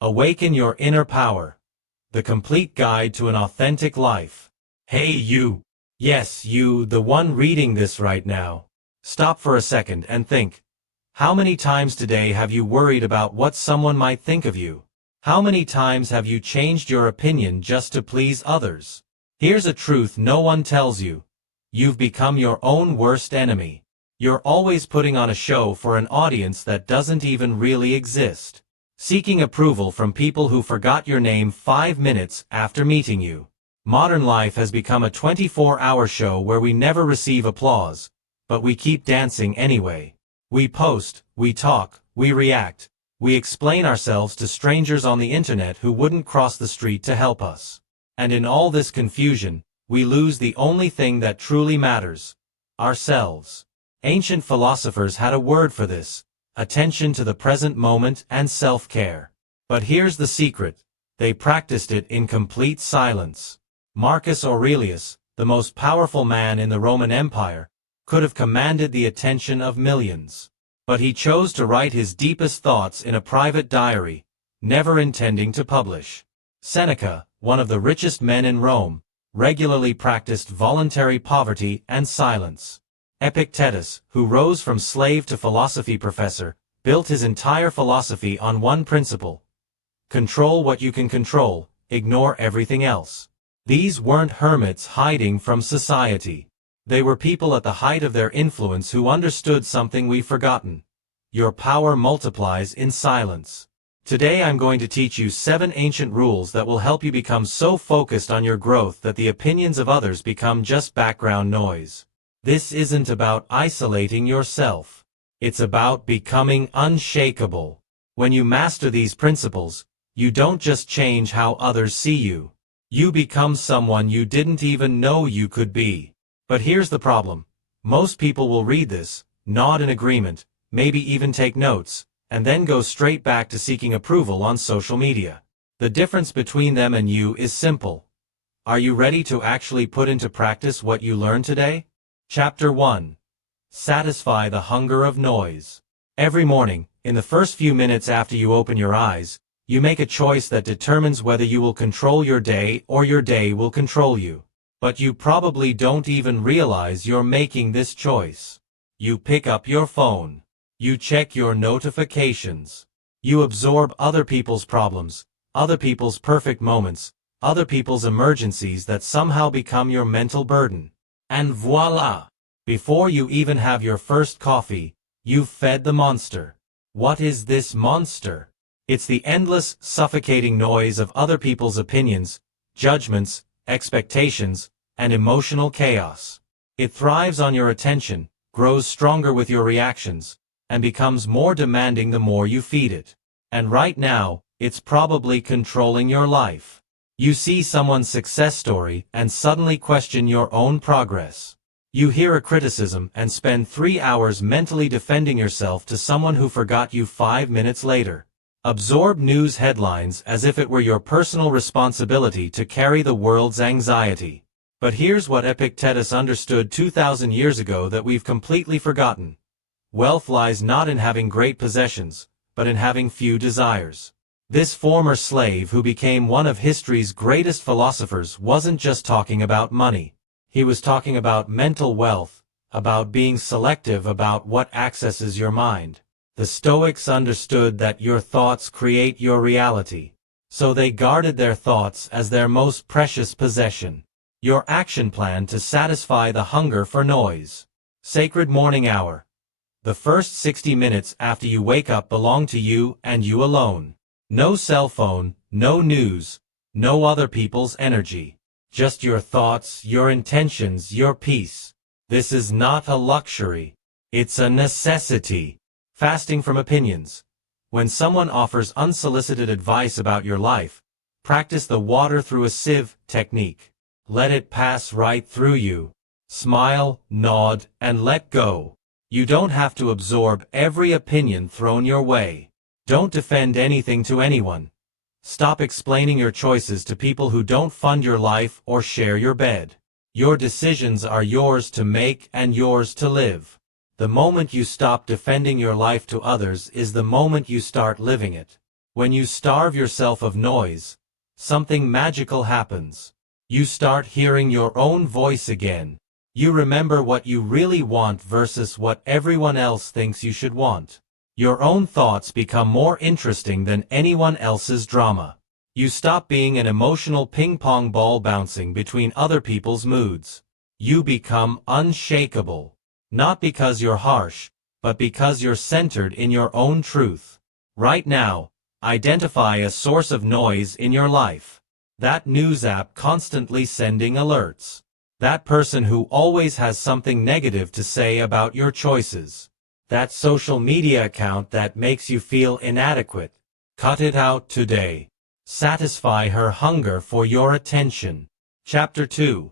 Awaken your inner power. The complete guide to an authentic life. Hey you! Yes, you, the one reading this right now. Stop for a second and think. How many times today have you worried about what someone might think of you? How many times have you changed your opinion just to please others? Here's a truth no one tells you. You've become your own worst enemy. You're always putting on a show for an audience that doesn't even really exist. Seeking approval from people who forgot your name 5 minutes after meeting you. Modern life has become a 24-hour show where we never receive applause, but we keep dancing anyway. We post, we talk, we react, we explain ourselves to strangers on the internet who wouldn't cross the street to help us. And in all this confusion, we lose the only thing that truly matters: ourselves. Ancient philosophers had a word for this: attention to the present moment and self-care. But here's the secret: they practiced it in complete silence. Marcus Aurelius, the most powerful man in the Roman Empire, could have commanded the attention of millions. But he chose to write his deepest thoughts in a private diary, never intending to publish. Seneca, one of the richest men in Rome, regularly practiced voluntary poverty and silence. Epictetus, who rose from slave to philosophy professor, built his entire philosophy on one principle: control what you can control, ignore everything else. These weren't hermits hiding from society. They were people at the height of their influence who understood something we've forgotten. Your power multiplies in silence. Today I'm going to teach you 7 ancient rules that will help you become so focused on your growth that the opinions of others become just background noise. This isn't about isolating yourself. It's about becoming unshakable. When you master these principles, you don't just change how others see you. You become someone you didn't even know you could be. But here's the problem. Most people will read this, nod in agreement, maybe even take notes, and then go straight back to seeking approval on social media. The difference between them and you is simple. Are you ready to actually put into practice what you learned today? Chapter 1. Satisfy the hunger of noise. Every morning, in the first few minutes after you open your eyes, you make a choice that determines whether you will control your day or your day will control you. But you probably don't even realize you're making this choice. You pick up your phone. You check your notifications. You absorb other people's problems, other people's perfect moments, other people's emergencies that somehow become your mental burden. And voila! Before you even have your first coffee, you've fed the monster. What is this monster? It's the endless, suffocating noise of other people's opinions, judgments, expectations, and emotional chaos. It thrives on your attention, grows stronger with your reactions, and becomes more demanding the more you feed it. And right now, it's probably controlling your life. You see someone's success story and suddenly question your own progress. You hear a criticism and spend 3 hours mentally defending yourself to someone who forgot you 5 minutes later. Absorb news headlines as if it were your personal responsibility to carry the world's anxiety. But here's what Epictetus understood 2,000 years ago that we've completely forgotten. Wealth lies not in having great possessions, but in having few desires. This former slave who became one of history's greatest philosophers wasn't just talking about money. He was talking about mental wealth, about being selective about what accesses your mind. The Stoics understood that your thoughts create your reality. So they guarded their thoughts as their most precious possession. Your action plan to satisfy the hunger for noise. Sacred morning hour. The first 60 minutes after you wake up belong to you and you alone. No cell phone, no news, no other people's energy. Just your thoughts, your intentions, your peace. This is not a luxury. It's a necessity. Fasting from opinions. When someone offers unsolicited advice about your life, practice the water through a sieve technique. Let it pass right through you. Smile, nod, and let go. You don't have to absorb every opinion thrown your way. Don't defend anything to anyone. Stop explaining your choices to people who don't fund your life or share your bed. Your decisions are yours to make and yours to live. The moment you stop defending your life to others is the moment you start living it. When you starve yourself of noise, something magical happens. You start hearing your own voice again. You remember what you really want versus what everyone else thinks you should want. Your own thoughts become more interesting than anyone else's drama. You stop being an emotional ping-pong ball bouncing between other people's moods. You become unshakable. Not because you're harsh, but because you're centered in your own truth. Right now, identify a source of noise in your life. That news app constantly sending alerts. That person who always has something negative to say about your choices. That social media account that makes you feel inadequate. Cut it out today. Satisfy her hunger for your attention. Chapter 2.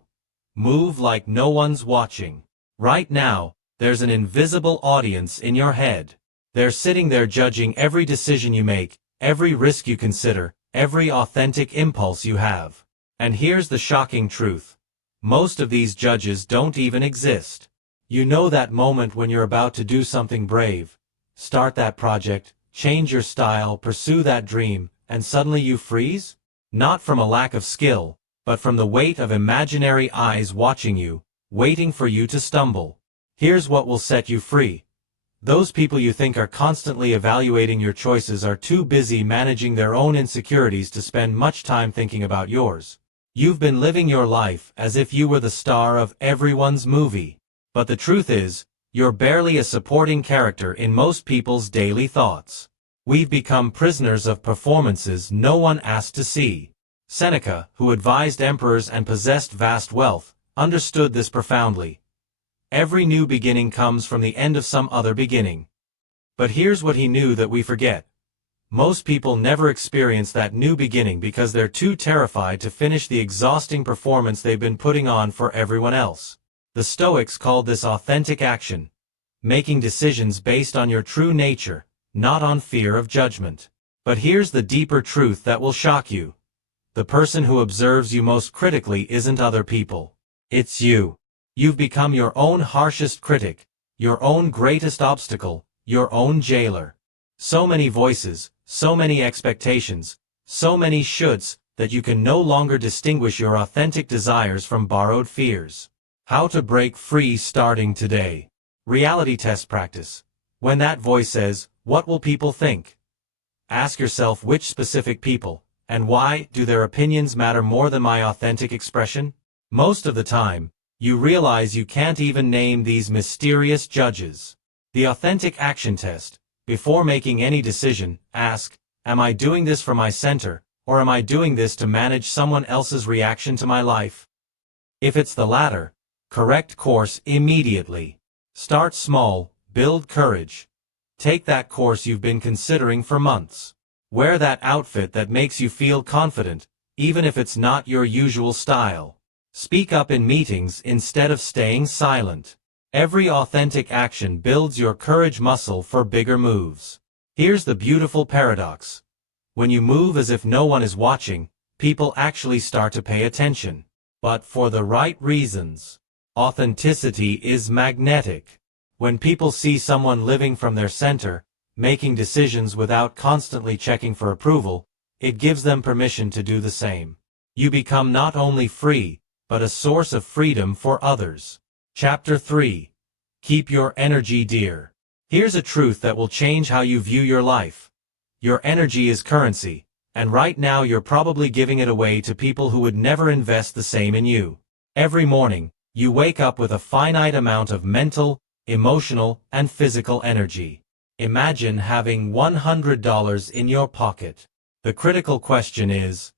Move like no one's watching. Right now, there's an invisible audience in your head. They're sitting there judging every decision you make, every risk you consider, every authentic impulse you have. And here's the shocking truth. Most of these judges don't even exist. You know that moment when you're about to do something brave, start that project, change your style, pursue that dream, and suddenly you freeze? Not from a lack of skill, but from the weight of imaginary eyes watching you, waiting for you to stumble. Here's what will set you free. Those people you think are constantly evaluating your choices are too busy managing their own insecurities to spend much time thinking about yours. You've been living your life as if you were the star of everyone's movie. But the truth is, you're barely a supporting character in most people's daily thoughts. We've become prisoners of performances no one asked to see. Seneca, who advised emperors and possessed vast wealth, understood this profoundly. Every new beginning comes from the end of some other beginning. But here's what he knew that we forget. Most people never experience that new beginning because they're too terrified to finish the exhausting performance they've been putting on for everyone else. The Stoics called this authentic action, making decisions based on your true nature, not on fear of judgment. But here's the deeper truth that will shock you. The person who observes you most critically isn't other people. It's you. You've become your own harshest critic, your own greatest obstacle, your own jailer. So many voices, so many expectations, so many shoulds, that you can no longer distinguish your authentic desires from borrowed fears. How to break free starting today. Reality test practice. When that voice says, "What will people think?" Ask yourself which specific people, and why do their opinions matter more than my authentic expression? Most of the time, you realize you can't even name these mysterious judges. The authentic action test. Before making any decision, ask, am I doing this from my center, or am I doing this to manage someone else's reaction to my life? If it's the latter, correct course immediately. Start small, build courage. Take that course you've been considering for months. Wear that outfit that makes you feel confident, even if it's not your usual style. Speak up in meetings instead of staying silent. Every authentic action builds your courage muscle for bigger moves. Here's the beautiful paradox. When you move as if no one is watching, people actually start to pay attention. But for the right reasons. Authenticity is magnetic. When people see someone living from their center, making decisions without constantly checking for approval, it gives them permission to do the same. You become not only free, but a source of freedom for others. Chapter 3. Keep your energy dear. Here's a truth that will change how you view your life. Your energy is currency, and right now you're probably giving it away to people who would never invest the same in you. Every morning, you wake up with a finite amount of mental, emotional, and physical energy. Imagine having $100 in your pocket. The critical question is,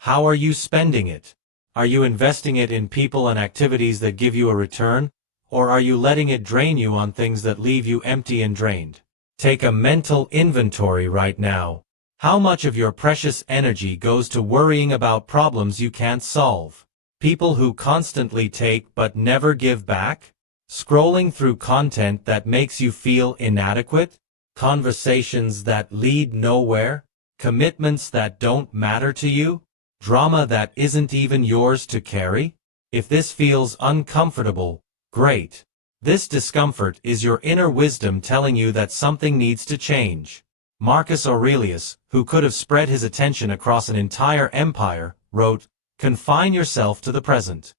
how are you spending it? Are you investing it in people and activities that give you a return, or are you letting it drain you on things that leave you empty and drained? Take a mental inventory right now. How much of your precious energy goes to worrying about problems you can't solve? People who constantly take but never give back? Scrolling through content that makes you feel inadequate? Conversations that lead nowhere? Commitments that don't matter to you? Drama that isn't even yours to carry? If this feels uncomfortable, great. This discomfort is your inner wisdom telling you that something needs to change. Marcus Aurelius, who could have spread his attention across an entire empire, wrote, "Confine yourself to the present."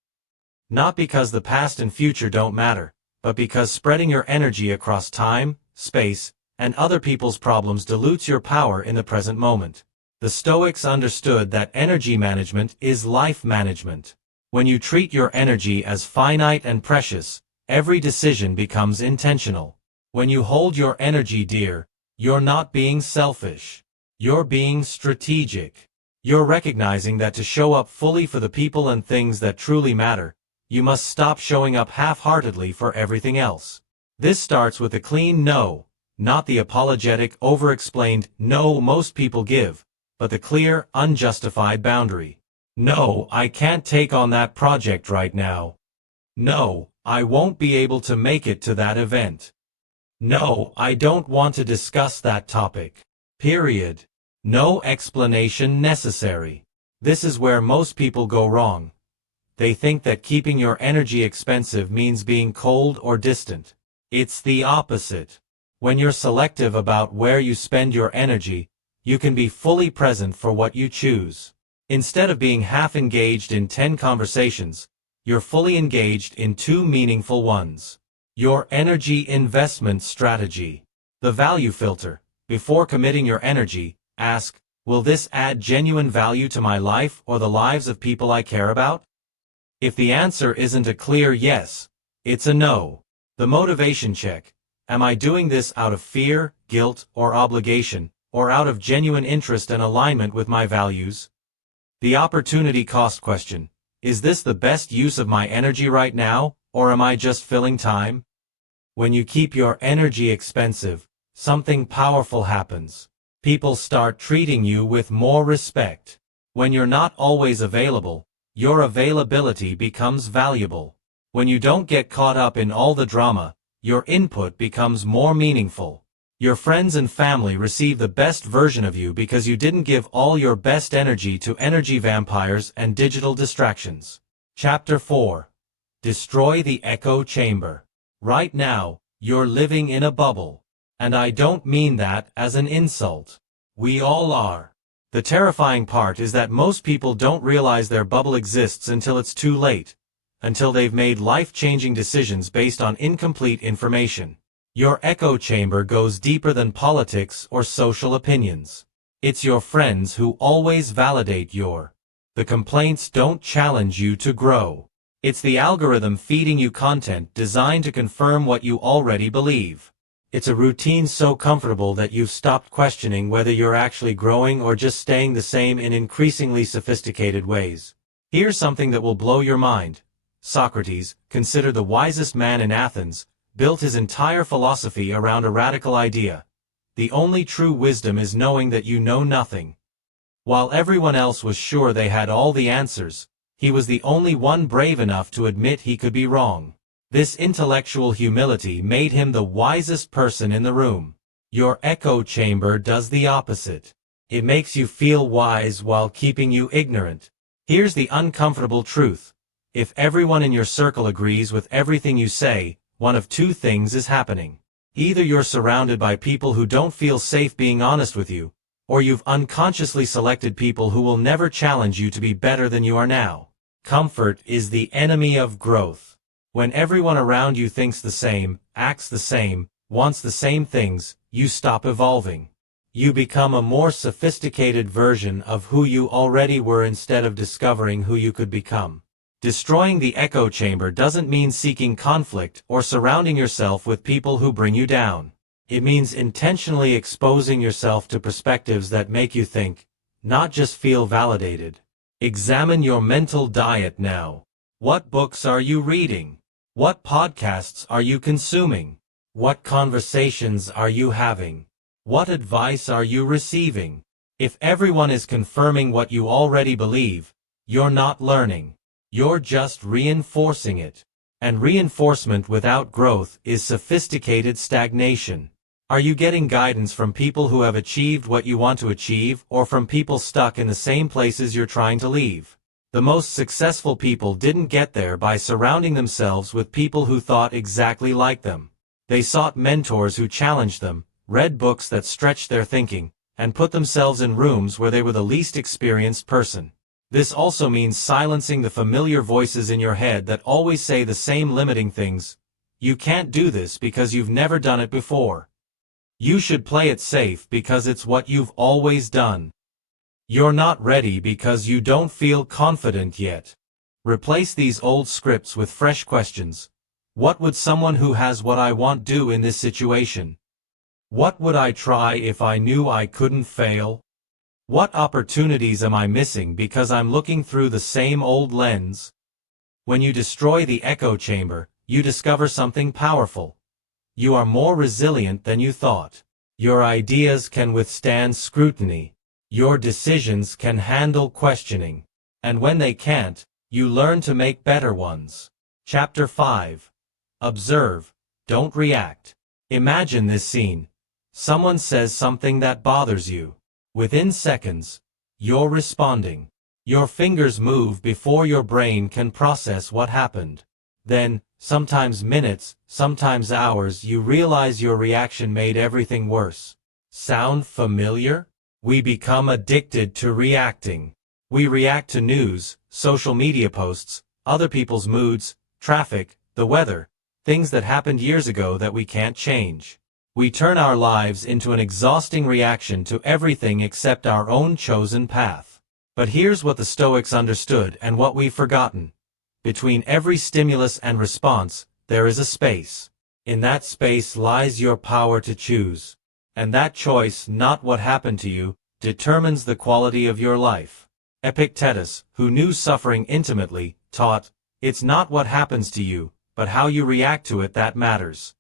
Not because the past and future don't matter, but because spreading your energy across time, space, and other people's problems dilutes your power in the present moment. The Stoics understood that energy management is life management. When you treat your energy as finite and precious, every decision becomes intentional. When you hold your energy dear, you're not being selfish. You're being strategic. You're recognizing that to show up fully for the people and things that truly matter, you must stop showing up half-heartedly for everything else. This starts with a clean no, not the apologetic, over-explained no most people give, but the clear, unjustified boundary. No, I can't take on that project right now. No, I won't be able to make it to that event. No, I don't want to discuss that topic. Period. No explanation necessary. This is where most people go wrong. They think that keeping your energy expensive means being cold or distant. It's the opposite. When you're selective about where you spend your energy, you can be fully present for what you choose. Instead of being half engaged in 10 conversations, you're fully engaged in 2 meaningful ones. Your energy investment strategy. The value filter. Before committing your energy, ask, will this add genuine value to my life or the lives of people I care about? If the answer isn't a clear yes, it's a no. The motivation check. Am I doing this out of fear, guilt, or obligation, or out of genuine interest and alignment with my values? The opportunity cost question. Is this the best use of my energy right now, or am I just filling time? When you keep your energy expensive, something powerful happens. People start treating you with more respect. When you're not always available, your availability becomes valuable. When you don't get caught up in all the drama, your input becomes more meaningful. Your friends and family receive the best version of you because you didn't give all your best energy to energy vampires and digital distractions. Chapter 4. Destroy the echo chamber. Right now, you're living in a bubble. And I don't mean that as an insult. We all are. The terrifying part is that most people don't realize their bubble exists until it's too late, until they've made life-changing decisions based on incomplete information. Your echo chamber goes deeper than politics or social opinions. It's your friends who always validate the complaints don't challenge you to grow. It's the algorithm feeding you content designed to confirm what you already believe. It's a routine so comfortable that you've stopped questioning whether you're actually growing or just staying the same in increasingly sophisticated ways. Here's something that will blow your mind. Socrates, considered the wisest man in Athens, built his entire philosophy around a radical idea. The only true wisdom is knowing that you know nothing. While everyone else was sure they had all the answers, he was the only one brave enough to admit he could be wrong. This intellectual humility made him the wisest person in the room. Your echo chamber does the opposite. It makes you feel wise while keeping you ignorant. Here's the uncomfortable truth. If everyone in your circle agrees with everything you say, one of 2 things is happening. Either you're surrounded by people who don't feel safe being honest with you, or you've unconsciously selected people who will never challenge you to be better than you are now. Comfort is the enemy of growth. When everyone around you thinks the same, acts the same, wants the same things, you stop evolving. You become a more sophisticated version of who you already were instead of discovering who you could become. Destroying the echo chamber doesn't mean seeking conflict or surrounding yourself with people who bring you down. It means intentionally exposing yourself to perspectives that make you think, not just feel validated. Examine your mental diet now. What books are you reading? What podcasts are you consuming? What conversations are you having? What advice are you receiving? If everyone is confirming what you already believe, you're not learning. You're just reinforcing it. And reinforcement without growth is sophisticated stagnation. Are you getting guidance from people who have achieved what you want to achieve or from people stuck in the same places you're trying to leave? The most successful people didn't get there by surrounding themselves with people who thought exactly like them. They sought mentors who challenged them, read books that stretched their thinking, and put themselves in rooms where they were the least experienced person. This also means silencing the familiar voices in your head that always say the same limiting things. You can't do this because you've never done it before. You should play it safe because it's what you've always done. You're not ready because you don't feel confident yet. Replace these old scripts with fresh questions. What would someone who has what I want do in this situation? What would I try if I knew I couldn't fail? What opportunities am I missing because I'm looking through the same old lens? When you destroy the echo chamber, you discover something powerful. You are more resilient than you thought. Your ideas can withstand scrutiny. Your decisions can handle questioning. And when they can't, you learn to make better ones. Chapter 5. Observe, don't react. Imagine this scene. Someone says something that bothers you. Within seconds, you're responding. Your fingers move before your brain can process what happened. Then, sometimes minutes, sometimes hours, you realize your reaction made everything worse. Sound familiar? We become addicted to reacting. We react to news, social media posts, other people's moods, traffic, the weather, things that happened years ago that we can't change. We turn our lives into an exhausting reaction to everything except our own chosen path. But here's what the Stoics understood and what we've forgotten. Between every stimulus and response, there is a space. In that space lies your power to choose. And that choice, not what happened to you, determines the quality of your life. Epictetus, who knew suffering intimately, taught, it's not what happens to you, but how you react to it that matters.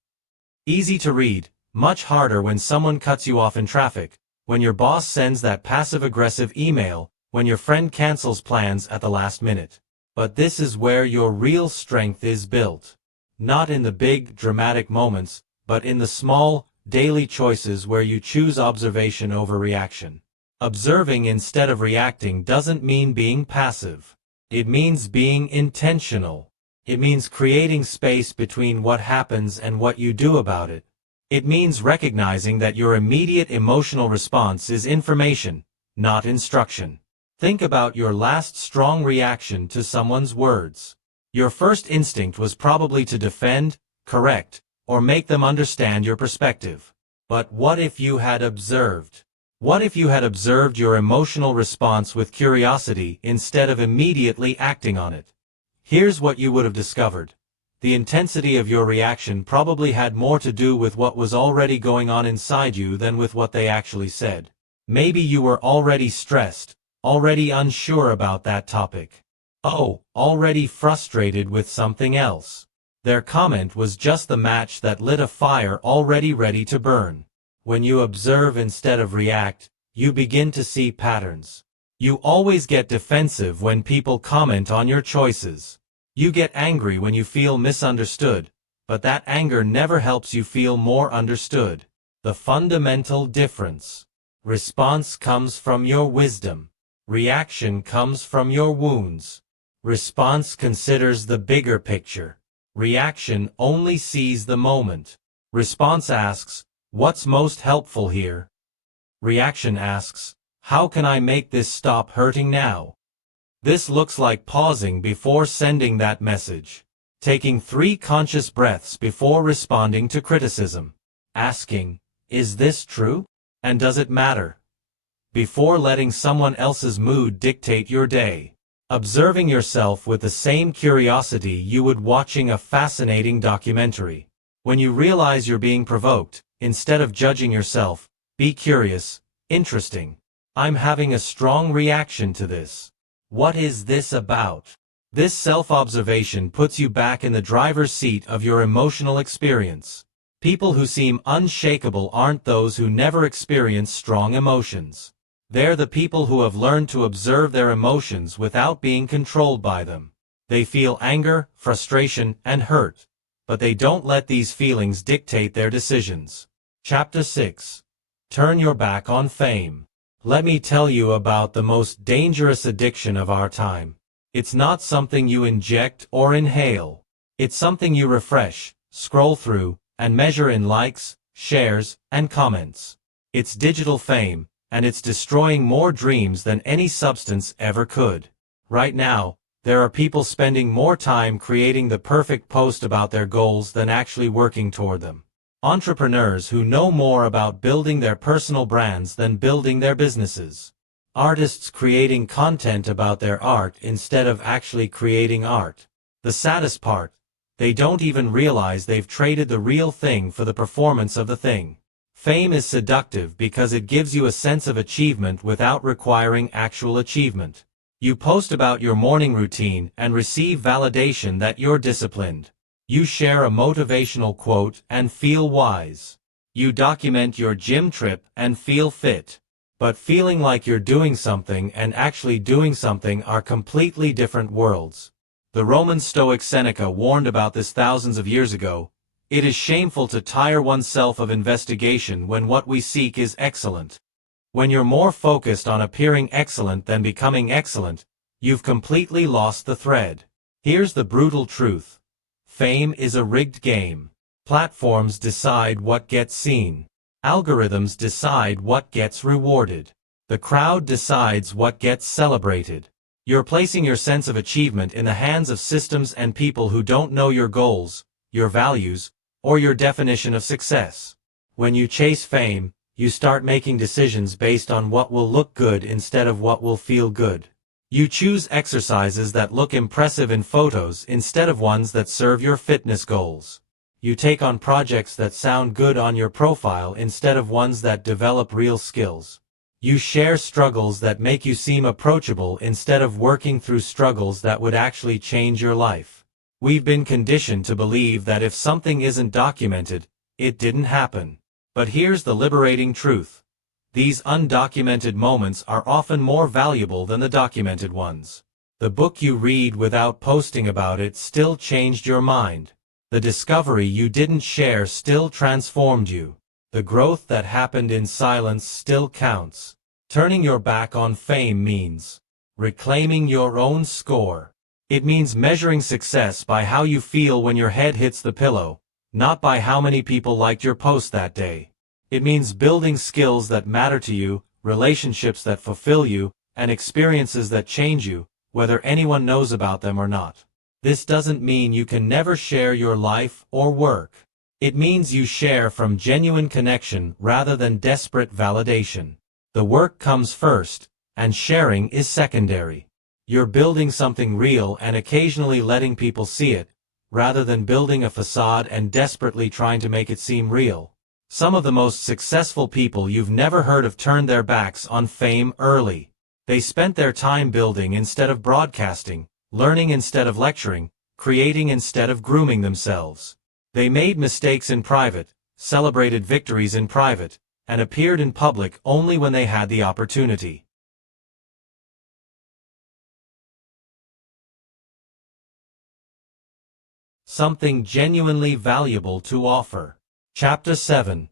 Easy to read. Much harder when someone cuts you off in traffic, when your boss sends that passive-aggressive email, when your friend cancels plans at the last minute. But this is where your real strength is built. Not in the big, dramatic moments, but in the small, daily choices where you choose observation over reaction. Observing instead of reacting doesn't mean being passive. It means being intentional. It means creating space between what happens and what you do about it. It means recognizing that your immediate emotional response is information, not instruction. Think about your last strong reaction to someone's words. Your first instinct was probably to defend, correct, or make them understand your perspective. But what if you had observed? What if you had observed your emotional response with curiosity instead of immediately acting on it? Here's what you would have discovered. The intensity of your reaction probably had more to do with what was already going on inside you than with what they actually said. Maybe you were already stressed, already unsure about that topic. Oh, already frustrated with something else. Their comment was just the match that lit a fire already ready to burn. When you observe instead of react, you begin to see patterns. You always get defensive when people comment on your choices. You get angry when you feel misunderstood, but that anger never helps you feel more understood. The fundamental difference. Response comes from your wisdom. Reaction comes from your wounds. Response considers the bigger picture. Reaction only sees the moment. Response asks, what's most helpful here? Reaction asks, how can I make this stop hurting now? This looks like pausing before sending that message. Taking 3 conscious breaths before responding to criticism. Asking, is this true? And does it matter? Before letting someone else's mood dictate your day. Observing yourself with the same curiosity you would watching a fascinating documentary. When you realize you're being provoked, instead of judging yourself, be curious, interesting. I'm having a strong reaction to this. What is this about? This self-observation puts you back in the driver's seat of your emotional experience. People who seem unshakable aren't those who never experience strong emotions. They're the people who have learned to observe their emotions without being controlled by them. They feel anger, frustration, and hurt, but they don't let these feelings dictate their decisions. Chapter 6. Turn your back on fame. Let me tell you about the most dangerous addiction of our time. It's not something you inject or inhale. It's something you refresh, scroll through, and measure in likes, shares, and comments. It's digital fame, and it's destroying more dreams than any substance ever could. Right now, there are people spending more time creating the perfect post about their goals than actually working toward them. Entrepreneurs who know more about building their personal brands than building their businesses. Artists creating content about their art instead of actually creating art. The saddest part, they don't even realize they've traded the real thing for the performance of the thing. Fame is seductive because it gives you a sense of achievement without requiring actual achievement. You post about your morning routine and receive validation that you're disciplined. You share a motivational quote and feel wise. You document your gym trip and feel fit. But feeling like you're doing something and actually doing something are completely different worlds. The Roman Stoic Seneca warned about this thousands of years ago. It is shameful to tire oneself of investigation when what we seek is excellent. When you're more focused on appearing excellent than becoming excellent, you've completely lost the thread. Here's the brutal truth. Fame is a rigged game. Platforms decide what gets seen. Algorithms decide what gets rewarded. The crowd decides what gets celebrated. You're placing your sense of achievement in the hands of systems and people who don't know your goals, your values, or your definition of success. When you chase fame, you start making decisions based on what will look good instead of what will feel good. You choose exercises that look impressive in photos instead of ones that serve your fitness goals. You take on projects that sound good on your profile instead of ones that develop real skills. You share struggles that make you seem approachable instead of working through struggles that would actually change your life. We've been conditioned to believe that if something isn't documented, it didn't happen. But here's the liberating truth. These undocumented moments are often more valuable than the documented ones. The book you read without posting about it still changed your mind. The discovery you didn't share still transformed you. The growth that happened in silence still counts. Turning your back on fame means reclaiming your own score. It means measuring success by how you feel when your head hits the pillow, not by how many people liked your post that day. It means building skills that matter to you, relationships that fulfill you, and experiences that change you, whether anyone knows about them or not. This doesn't mean you can never share your life or work. It means you share from genuine connection rather than desperate validation. The work comes first, and sharing is secondary. You're building something real and occasionally letting people see it, rather than building a facade and desperately trying to make it seem real. Some of the most successful people you've never heard of turned their backs on fame early. They spent their time building instead of broadcasting, learning instead of lecturing, creating instead of grooming themselves. They made mistakes in private, celebrated victories in private, and appeared in public only when they had the opportunity. Something genuinely valuable to offer. Chapter 7.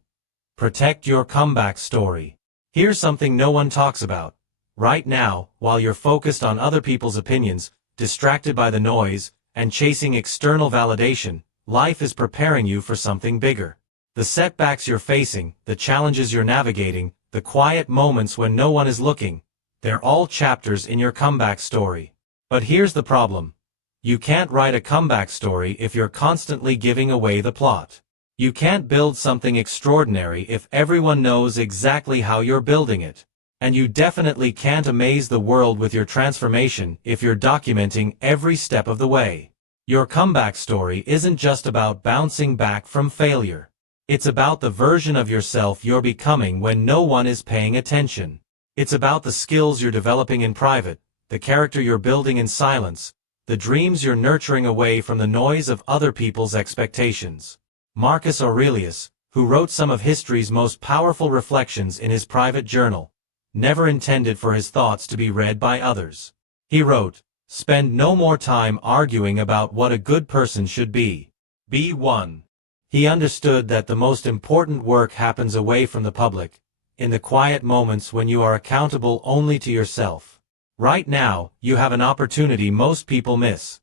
Protect your comeback story. Here's something no one talks about. Right now, while you're focused on other people's opinions, distracted by the noise, and chasing external validation, life is preparing you for something bigger. The setbacks you're facing, the challenges you're navigating, the quiet moments when no one is looking, they're all chapters in your comeback story. But here's the problem. You can't write a comeback story if you're constantly giving away the plot. You can't build something extraordinary if everyone knows exactly how you're building it. And you definitely can't amaze the world with your transformation if you're documenting every step of the way. Your comeback story isn't just about bouncing back from failure. It's about the version of yourself you're becoming when no one is paying attention. It's about the skills you're developing in private, the character you're building in silence, the dreams you're nurturing away from the noise of other people's expectations. Marcus Aurelius, who wrote some of history's most powerful reflections in his private journal, never intended for his thoughts to be read by others. He wrote, "Spend no more time arguing about what a good person should be. Be one." He understood that the most important work happens away from the public, in the quiet moments when you are accountable only to yourself. Right now, you have an opportunity most people miss.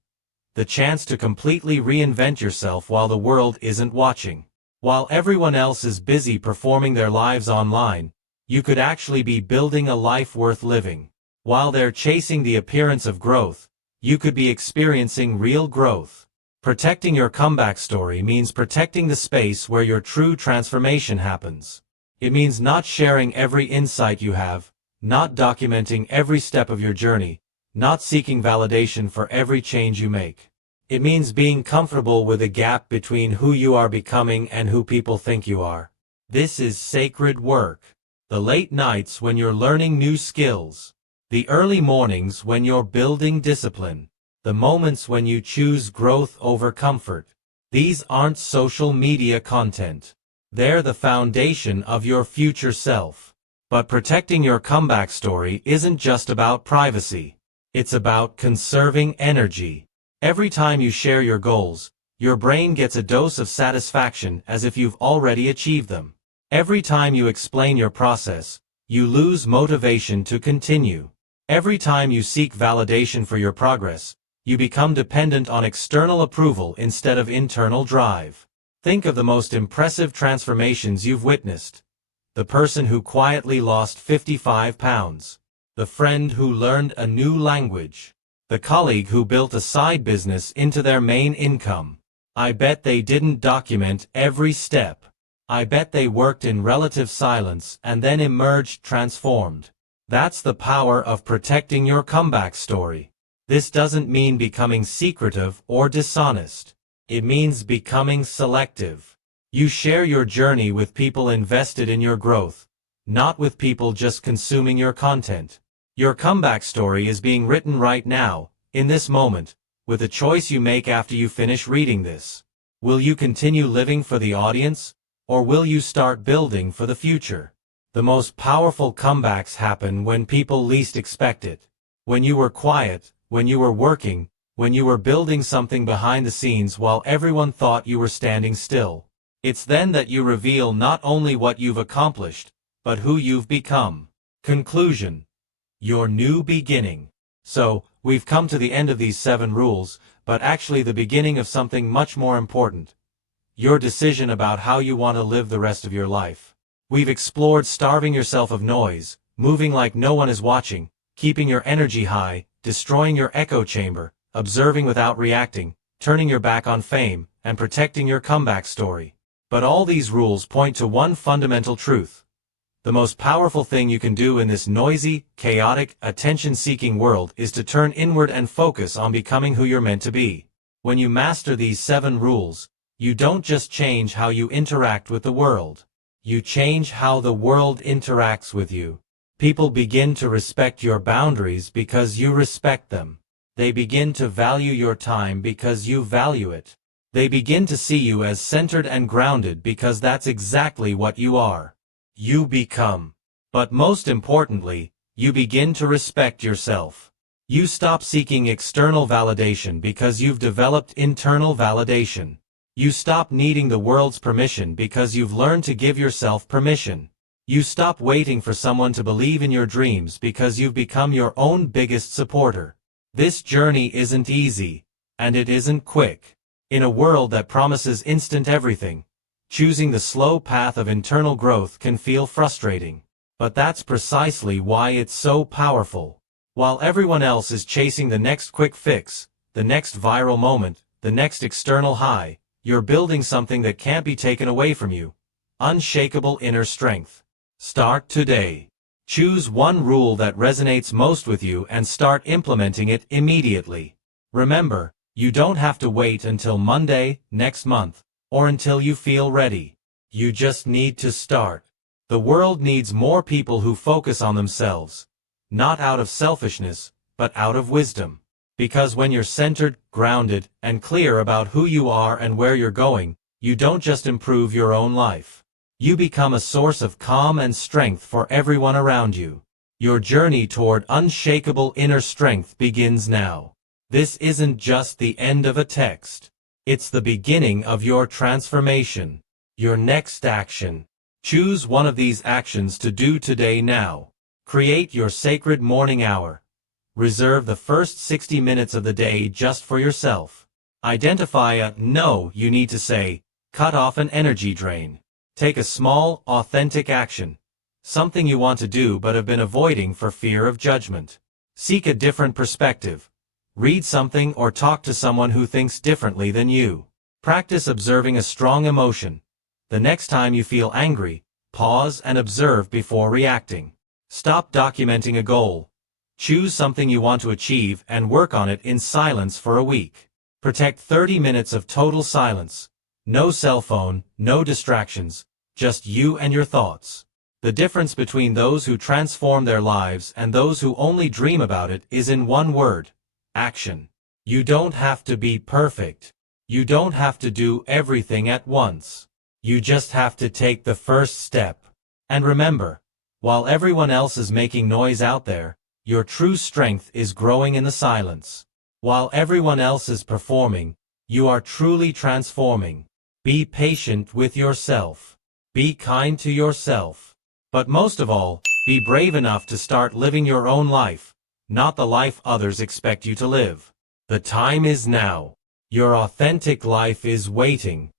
The chance to completely reinvent yourself while the world isn't watching. While everyone else is busy performing their lives online, you could actually be building a life worth living. While they're chasing the appearance of growth, you could be experiencing real growth. Protecting your comeback story means protecting the space where your true transformation happens. It means not sharing every insight you have, not documenting every step of your journey, not seeking validation for every change you make. It means being comfortable with the gap between who you are becoming and who people think you are. This is sacred work. The late nights when you're learning new skills. The early mornings when you're building discipline. The moments when you choose growth over comfort. These aren't social media content. They're the foundation of your future self. But protecting your comeback story isn't just about privacy. It's about conserving energy. Every time you share your goals, your brain gets a dose of satisfaction as if you've already achieved them. Every time you explain your process, you lose motivation to continue. Every time you seek validation for your progress, you become dependent on external approval instead of internal drive. Think of the most impressive transformations you've witnessed. The person who quietly lost 55 pounds. The friend who learned a new language. The colleague who built a side business into their main income. I bet they didn't document every step. I bet they worked in relative silence and then emerged transformed. That's the power of protecting your comeback story. This doesn't mean becoming secretive or dishonest. It means becoming selective. You share your journey with people invested in your growth, not with people just consuming your content. Your comeback story is being written right now, in this moment, with the choice you make after you finish reading this. Will you continue living for the audience, or will you start building for the future? The most powerful comebacks happen when people least expect it. When you were quiet, when you were working, when you were building something behind the scenes while everyone thought you were standing still. It's then that you reveal not only what you've accomplished, but who you've become. Conclusion. Your new beginning. So, we've come to the end of these 7 rules, but actually the beginning of something much more important. Your decision about how you want to live the rest of your life. We've explored starving yourself of noise, moving like no one is watching, keeping your energy high, destroying your echo chamber, observing without reacting, turning your back on fame, and protecting your comeback story. But all these rules point to one fundamental truth. The most powerful thing you can do in this noisy, chaotic, attention-seeking world is to turn inward and focus on becoming who you're meant to be. When you master these 7 rules, you don't just change how you interact with the world. You change how the world interacts with you. People begin to respect your boundaries because you respect them. They begin to value your time because you value it. They begin to see you as centered and grounded because that's exactly what you are. You become. But most importantly, you begin to respect yourself. You stop seeking external validation because you've developed internal validation. You stop needing the world's permission because you've learned to give yourself permission. You stop waiting for someone to believe in your dreams because you've become your own biggest supporter. This journey isn't easy, and it isn't quick. In a world that promises instant everything, choosing the slow path of internal growth can feel frustrating. But that's precisely why it's so powerful. While everyone else is chasing the next quick fix, the next viral moment, the next external high, you're building something that can't be taken away from you. Unshakable inner strength. Start today. Choose one rule that resonates most with you and start implementing it immediately. Remember, you don't have to wait until Monday, next month, or until you feel ready. You just need to start. The world needs more people who focus on themselves, not out of selfishness, but out of wisdom. Because when you're centered, grounded, and clear about who you are and where you're going, you don't just improve your own life. You become a source of calm and strength for everyone around you. Your journey toward unshakable inner strength begins now. This isn't just the end of a text. It's the beginning of your transformation. Your next action. Choose one of these actions to do today now. Create your sacred morning hour. Reserve the first 60 minutes of the day just for yourself. Identify a no you need to say, Cut off an energy drain. Take a small, authentic action. Something you want to do but have been avoiding for fear of judgment. Seek a different perspective. Read something or talk to someone who thinks differently than you. Practice observing a strong emotion. The next time you feel angry, pause and observe before reacting. Stop documenting a goal. Choose something you want to achieve and work on it in silence for a week. Protect 30 minutes of total silence. No cell phone, no distractions, just you and your thoughts. The difference between those who transform their lives and those who only dream about it is in one word: action. You don't have to be perfect. You don't have to do everything at once. You just have to take the first step. And remember, while everyone else is making noise out there, your true strength is growing in the silence. While everyone else is performing, you are truly transforming. Be patient with yourself. Be kind to yourself. But most of all, be brave enough to start living your own life, not the life others expect you to live. The time is now. Your authentic life is waiting.